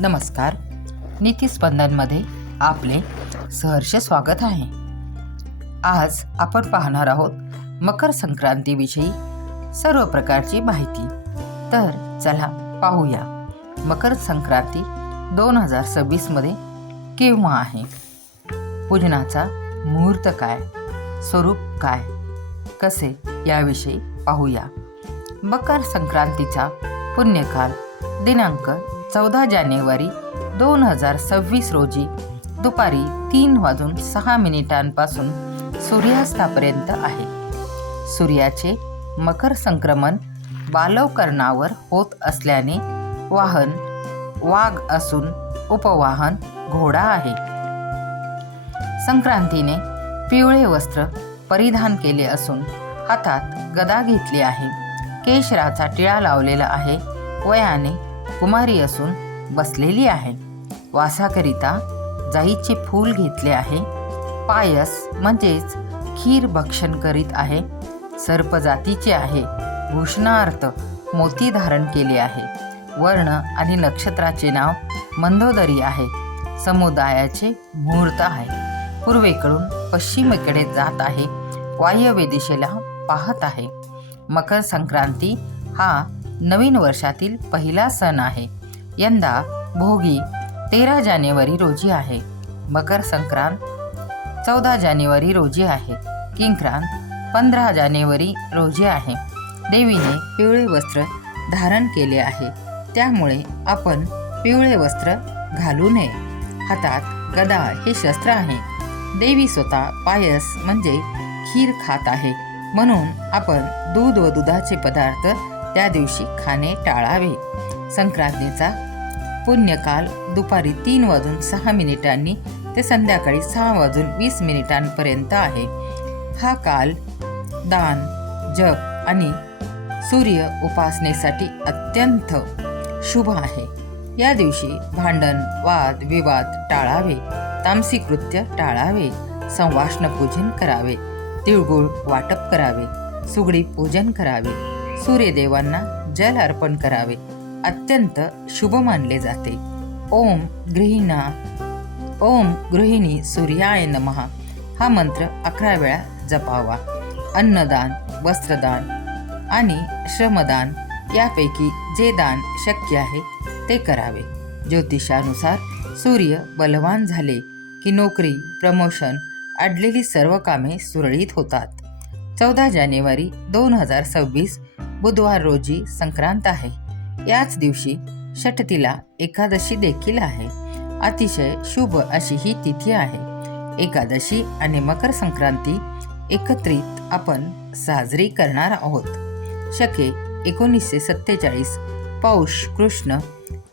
नमस्कार. नीतिस्पंदनमध्ये आपले सहर्ष स्वागत आहे. आज आपण पाहणार आहोत मकर संक्रांतीविषयी सर्व प्रकारची माहिती. तर चला पाहूया, मकर संक्रांती 2026 मध्ये केव्हा आहे, पूजनाचा मुहूर्त काय, स्वरूप काय, कसे याविषयी पाहूया. मकर संक्रांतीचा पुण्यकाल दिनांक 14 जानेवारी 2026 रोजी दुपारी 3:06 सूर्यास्तापर्यंत आहे. सूर्याचे मकर संक्रमण बालवकरणावर होत असल्याने वाहन वाघ असून उपवाहन घोडा आहे. संक्रांतीने पिवळे वस्त्र परिधान केले असून हातात गदा घेतली आहे. केशराचा टिळा लावलेला आहे. वयाने कुमारी असून बसलेली आहे. वासाकरिता जाईचे फूल घेतले आहे. पायस म्हणजेच खीर भक्षण करीत आहे. सर्प जातीचे आहे. भूषणार्थ मोती धारण केले आहे. वर्ण आणि नक्षत्राचे नाव मंदोदरी आहे. समुदायाचे मुहूर्त आहे. पूर्वेकडून पश्चिमेकडे जात आहे. वायव्य दिशेला पाहत आहे. मकर संक्रांती हा नवीन वर्षातील पहिला सण आहे. यंदा भोगी 13 जानेवारी रोजी आहे. मकर संक्रांत 14 जानेवारी रोजी आहे. किंक्रांत 15 जानेवारी रोजी आहे. देवीने पिवळे वस्त्र धारण केले आहे, त्यामुळे आपण पिवळे वस्त्र घालू नये. हातात गदा हे शस्त्र आहे. देवी स्वतः पायस म्हणजे खीर खात आहे, म्हणून आपण दूध व दुधाचे पदार्थ त्या दिवशी खाणे टाळावे. संक्रांतीचा पुण्यकाल दुपारी 3:06 ते संध्याकाळी 6:20 आहे. हा काल दान, जप आणि सूर्य उपासनेसाठी अत्यंत शुभ आहे. या दिवशी भांडण, वाद, विवाद टाळावे. तामसी कृत्य टाळावे. संवाष्ण पूजन करावे. तिळगुळ वाटप करावे. सुगडी पूजन करावे. सूर्यदेवांना जल अर्पण करावे. अत्यंत शुभ मानले जाते. ओम गृहिणी सूर्याय नमः हा मंत्र 11 वेळा जपावा. अन्नदान, वस्त्रदान आणि श्रमदान यापैकी जे दान शक्य आहे ते करावे. ज्योतिषानुसार सूर्य बलवान झाले की नोकरी, प्रमोशन, अडलेली सर्व कामे सुरळीत होतात. 14 जानेवारी 2026 बुधवार रोजी संक्रांत आहे. याच दिवशी षटतिला एकादशी देखील आहे. अतिशय शुभ अशी ही तिथी आहे. एकादशी आणि मकर संक्रांती एकत्रित आपण साजरी करणार आहोत. शके 1947 पौष कृष्ण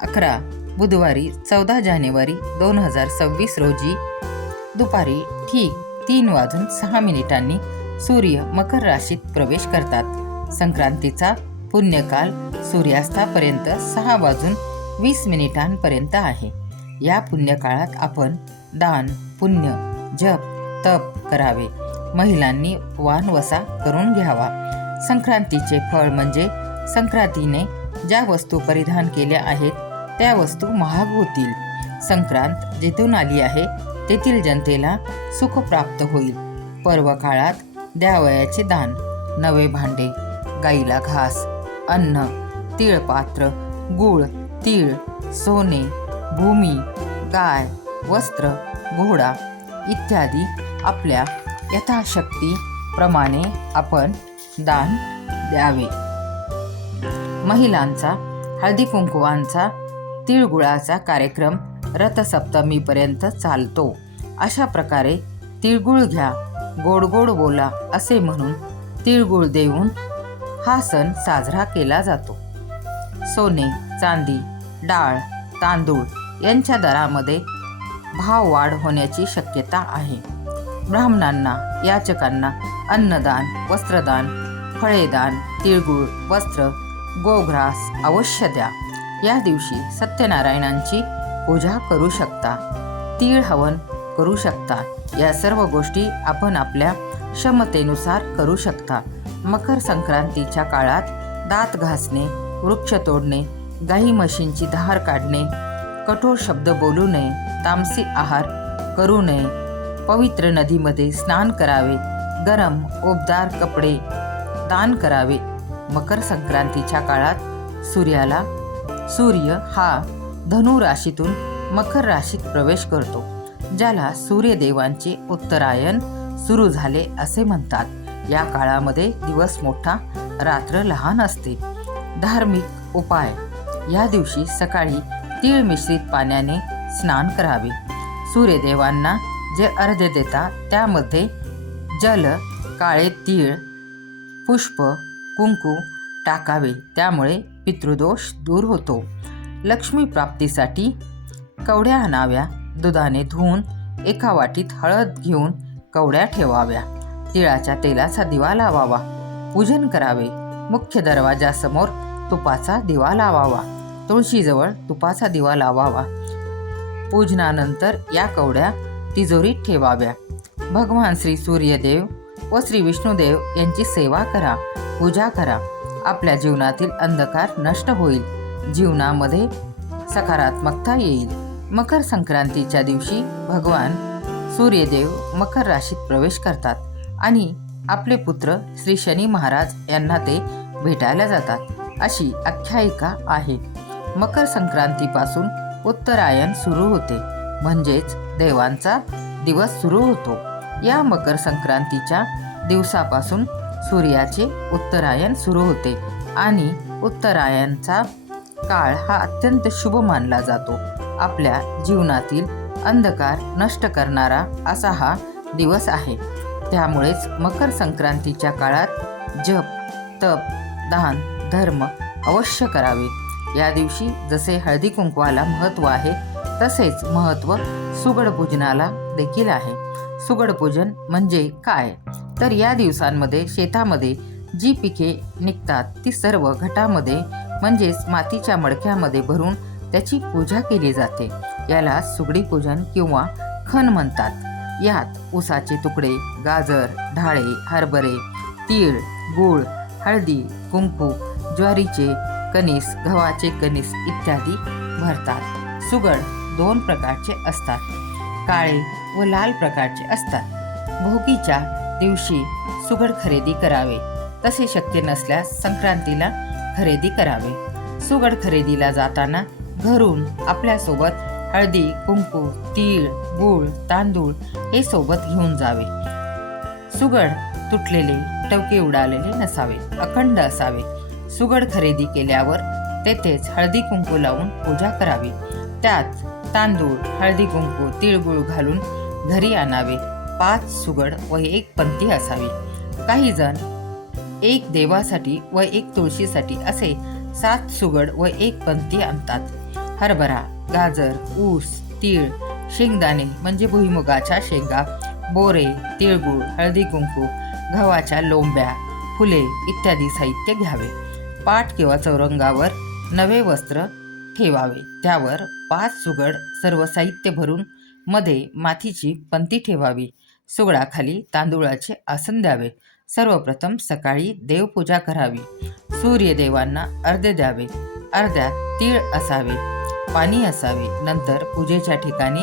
11 बुधवारी 14 जानेवारी 2026 रोजी दुपारी ठीक 3:06 सूर्य मकर राशीत प्रवेश करतात. संक्रांतीचा पुण्यकाल सूर्यास्तापर्यंत 6:20 आहे. या पुण्यकाळात आपण दान, पुण्य, जप, तप करावे. महिलांनी वाणवसा करून घ्यावा. संक्रांतीचे फळ म्हणजे संक्रांतीने ज्या वस्तू परिधान केल्या आहेत त्या वस्तू महाग होतील. संक्रांत जिथून आली आहे तेथील जनतेला सुख प्राप्त होईल. पर्व काळात द्यावयाचे दान, नवे भांडे, गाईला घास, अन्न, तिळपात्र, गूळ, तीळ, सोने, भूमी, गाय, वस्त्र, घोडा इत्यादी आपल्या यथाशक्ती प्रमाणे आपण दान द्यावे. महिलांचा हळदी कुंकवांचा, तिळगुळाचा कार्यक्रम रथसप्तमीपर्यंत चालतो. अशा प्रकारे तिळगुळ घ्या, गोड गोड बोला असे म्हणून तिळगुळ देऊन हा सण साजरा केला जातो. सोने, चांदी, डाळ, तांदूळ यांच्या दरामध्ये भाववाढ होण्याची शक्यता आहे. ब्राह्मणांना, याचकांना अन्नदान, वस्त्रदान, फळेदान, तिळगुळ, वस्त्र, गोग्रास अवश्य द्या. या दिवशी सत्यनारायणांची पूजा करू शकता. तीळ हवन करू शकता. या सर्व गोष्टी आपण आपल्या क्षमतेनुसार करू शकता. मकर संक्रांतीच्या काळात दात घासणे, वृक्ष तोडणे, गाई म्हशींची धार काढणे, कठोर शब्द बोलू नये, तामसी आहार करू नये, पवित्र नदीमध्ये स्नान करावे, गरम ओबदार कपडे दान करावे. मकर संक्रांतीच्या काळात सूर्य हा धनु राशीतून मकर राशीत प्रवेश करतो, ज्याला सूर्यदेवांचे उत्तरायण सुरू झाले असे म्हणतात. या काळामध्ये दिवस मोठा, रात्र लहान असते. धार्मिक उपाय: या दिवशी सकाळी तीळ मिश्रित पाण्याने स्नान करावे. सूर्यदेवांना जे अर्घ्य देतात त्यामध्ये जल, काळे तीळ, पुष्प, कुंकू टाकावे, त्यामुळे पितृदोष दूर होतो. लक्ष्मी प्राप्तीसाठी कवड्या आणाव्या. दुधाने धुवून एका वाटीत हळद घेऊन कवड्या ठेवाव्या. तिळाच्या तेलाचा दिवा लावावा. पूजन करावे. मुख्य दरवाजासमोर तुपाचा दिवा लावावा. तुळशीजवळ तुपाचा दिवा लावावा. पूजनानंतर या कवड्या तिजोरीत ठेवाव्या. भगवान श्री सूर्यदेव व श्री विष्णुदेव यांची सेवा करा, पूजा करा. आपल्या जीवनातील अंधकार नष्ट होईल. जीवनामध्ये सकारात्मकता येईल. मकर संक्रांतीच्या दिवशी भगवान सूर्यदेव मकर राशीत प्रवेश करतात आणि आपले पुत्र श्री शनी महाराज यांना ते भेटायला जातात, अशी आख्यायिका आहे. मकर संक्रांतीपासून उत्तरायण सुरू होते, म्हणजेच देवांचा दिवस सुरू होतो. या मकर संक्रांतीच्या दिवसापासून सूर्याचे उत्तरायण सुरू होते आणि उत्तरायणचा काळ हा अत्यंत शुभ मानला जातो. आपल्या जीवनातील अंधकार नष्ट करणारा असा हा दिवस आहे. त्यामुळेच मकर संक्रांतीच्या काळात जप, तप, दान, धर्म अवश्य करावे. या दिवशी जसे हळदी कुंकवाला महत्त्व आहे, तसेच महत्त्व सुगड पूजनाला देखील आहे. सुगड पूजन म्हणजे काय? तर या दिवसांमध्ये शेतामध्ये जी पिके निघतात ती सर्व घटामध्ये म्हणजेच मातीच्या मडक्यामध्ये भरून त्याची पूजा केली जाते. याला सुगडी पूजन किंवा खण म्हणतात. यात ऊसाचे तुकडे, गाजर, ढाळे, हरभरे, तीळ, गूळ, हळदी, कुंकू, ज्वारीचे कणीस, गव्हाचे कणीस इत्यादी भरतात. सुगड 2 प्रकारचे असतात, काळे व लाल प्रकारचे असतात. भोगीच्या दिवशी सुगड खरेदी करावे, तसे शक्य नसल्यास संक्रांतीला खरेदी करावे. सुगड खरेदीला जाताना घरून आपल्यासोबत हळदी, कुंकू, तीळ, गूळ, तांदूळ हे सोबत घेऊन जावे. सुगड तुटलेले, टवके उडालेले नसावे, अखंड असावे. सुगड खरेदी केल्यावर तेथेच हळदी कुंकू लावून पूजा करावी. त्यात तांदूळ, हळदी कुंकू, तिळगुळ घालून घरी आणावे. 5 सुगड व 1 पंथी असावी. काही जण 1 देवासाठी व 1 तुळशीसाठी असे 7 सुगड व 1 पंथी आणतात. हरभरा, गाजर, ऊस, तीळ, शेंगदाणे म्हणजे भुईमुगाच्या शेंगा, बोरे, तिळगुळ, हळदी कुंकू, गव्हाच्या लोंब्या, फुले इत्यादी साहित्य घ्यावे. पाट किंवा चौरंगावर नवे वस्त्र ठेवावे. त्यावर 5 सुगड सर्व साहित्य भरून मध्ये मातीची पंथी ठेवावी. सुगडाखाली तांदूळाचे आसन द्यावे. सर्वप्रथम सकाळी देवपूजा करावी. सूर्यदेवांना अर्घ्य द्यावे. अर्ध्यात तीळ असावे, पाणी असावे. नंतर पूजेच्या ठिकाणी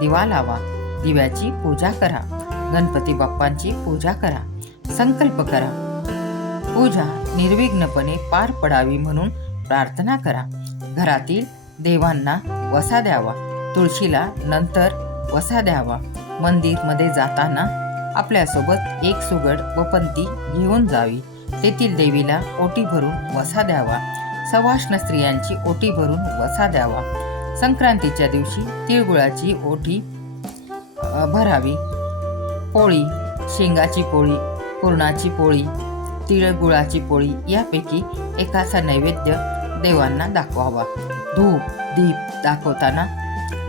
दिवा लावा. दिव्याची पूजा करा. गणपती बाप्पांची पूजा करा. संकल्प करा. पूजा निर्विघ्नपणे पार पडावी म्हणून प्रार्थना करा. घरातील देवांना वसा द्यावा. तुळशीला नंतर वसा द्यावा. मंदिरमध्ये जाताना आपल्यासोबत 1 सुगड व पंथी घेऊन जावी. तेथील देवीला ओटी भरून वसा द्यावा. सवाष्ण स्त्रियांची ओटी भरून वसा द्यावा. संक्रांतीच्या दिवशी तिळगुळाची ओटी भरावी. पोळी, शेंगाची पोळी, पुरणाची पोळी, तिळगुळाची पोळी यापैकी एकाचा नैवेद्य देवांना दाखवावा. धूप, दीप दाखवताना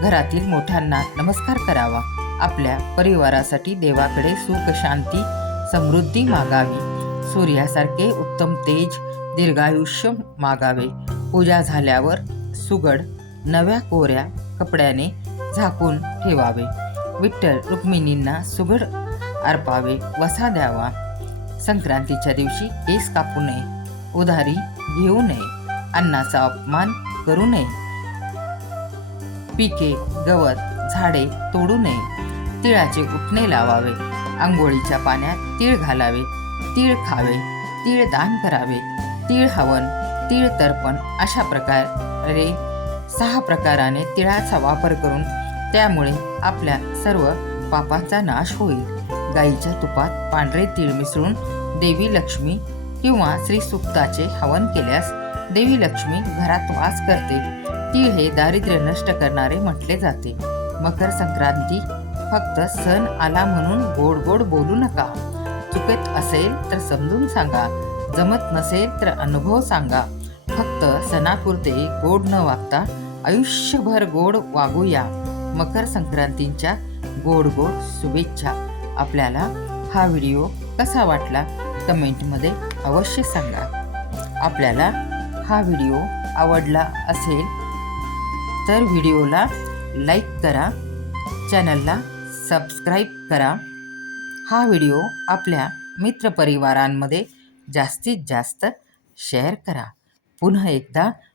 घरातील मोठ्यांना नमस्कार करावा. आपल्या परिवारासाठी देवाकडे सुख, शांती, समृद्धी मागावी. सूर्यासारखे उत्तम तेज, दीर्घायुष्य मागावे. पूजा झाल्यावर सुगड नव्या कोऱ्या कपड्याने झाकून ठेवावे. विठ्ठल रुक्मिणींना सुगड अर्पावे, वसा द्यावा. संक्रांतीच्या दिवशी केस कापू नये, उधारी घेऊ नये, अन्नाचा अपमान करू नये. पिके, गवत, झाडे तोडू नये. तिळाचे उटणे लावावे. आंघोळीच्या पाण्यात तीळ घालावे. तीळ खावे. तीळ दान करावे. तीळ हवन, तीळ तर्पण अशा प्रकारे 6 प्रकाराने तिळाचा वापर करून त्यामुळे आपल्या सर्व पापांचा नाश होईल. गाईच्या तुपात पांढरे तीळ मिसळून देवी लक्ष्मी किंवा श्रीसूक्ताचे हवन केल्यास देवी लक्ष्मी घरात वास करते. तीळ हे दारिद्र्य नष्ट करणारे म्हटले जाते. मकर संक्रांती फक्त सण आला म्हणून गोड गोड बोलू नका. चुकत असेल तर समजून सांगा. जमत नसेल तर अनुभव सांगा. फक्त सणापुरते गोड न वागता आयुष्यभर गोड वागूया. मकर संक्रांतीच्या गोड गोड शुभेच्छा. आपल्याला हा व्हिडिओ कसा वाटला कमेंटमध्ये अवश्य सांगा. आपल्याला हा व्हिडिओ आवडला असेल तर व्हिडिओला लाईक करा, चॅनलला सबस्क्राईब करा. हा व्हिडिओ आपल्या मित्रपरिवारांमध्ये जास्तीत जास्त शेअर करा. पुन्हा एकदा